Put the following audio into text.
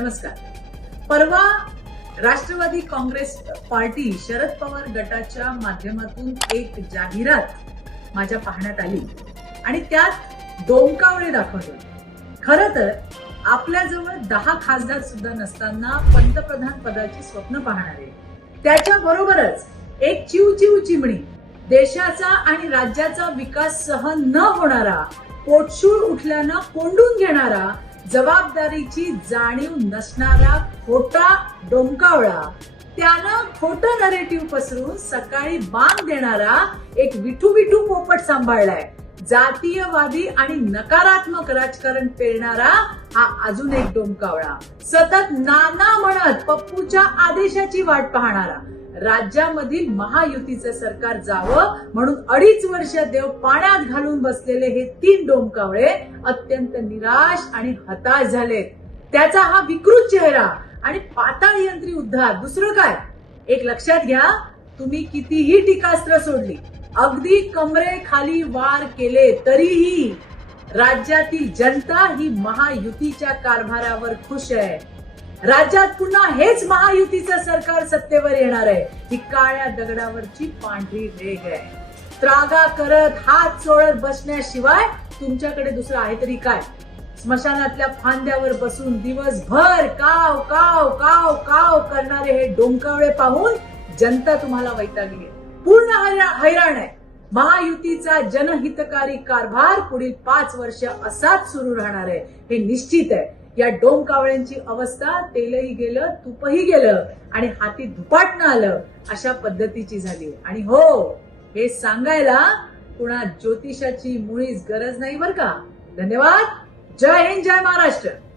नमस्कार परवा Rashtrawadi Congress party Sharad Pawar गटाच्या माध्यमातून एक जाहिरात माझ्या पाहण्यात आली आणि त्यात डोमकावळे दाखवले खर तर आपल्याजवळ दहा खासदार सुद्धा नसताना पंतप्रधान पदाची स्वप्न पाहणारे त्याच्या बरोबरच एक चिव चिव चिमणी देशाचा आणि राज्याचा विकास सहन न होणारा पोटशूळ उठल्यानं कोंडून घेणारा जबाबदारीची जाणीव नसणारा खोटा डोंकावळा त्यानं खोटं नरेटिव्ह पसरून सकाळी बांध देणारा एक विठू विठू पोपट सांभाळलाय जातीयवादी आणि नकारात्मक राजकारण पेरणारा हा अजून एक डोमकावळा सतत नाना म्हणत पप्पूच्या आदेशाची वाट पाहणारा राज्यामधील महायुतीचं सरकार जावं म्हणून अडीच वर्ष देव पाण्यात घालून बसलेले हे तीन डोमकावळे अत्यंत निराश आणि हताश झाले त्याचा हा विकृत चेहरा आणि पाताळ यंत्री उद्धार दुसरं काय एक लक्षात घ्या तुम्ही कितीही टीकास्त्र सोडली अगदी कमरे खाली वार केले तरीही राज्यातील जनता ही महायुतीच्या कारभारावर खुश आहे राज्यात पुन्हा हेच महायुतीचं सरकार सत्तेवर येणार आहे ही काळ्या दगडावरची पांढरी रेग आहे त्रागा करत हात चोळत बसण्याशिवाय तुमच्याकडे दुसरं आहे तरी काय स्मशानातल्या फांद्यावर बसून दिवसभर काव काव काव काव करणारे हे डोंकावळे पाहून जनता तुम्हाला वैतागली पूर्ण हैराण आहे महायुतीचा जनहितकारी कारभार पुढील पाच वर्ष असाच सुरू राहणार आहे हे निश्चित आहे या डोमकावळ्यांची अवस्था तेलही गेलं तुपही गेलं आणि हाती धुपाटणं आलं अशा पद्धतीची झाली आणि हो हे सांगायला कुणा ज्योतिषाची मुळीच गरज नाही बरं का धन्यवाद जय हिंद जय महाराष्ट्र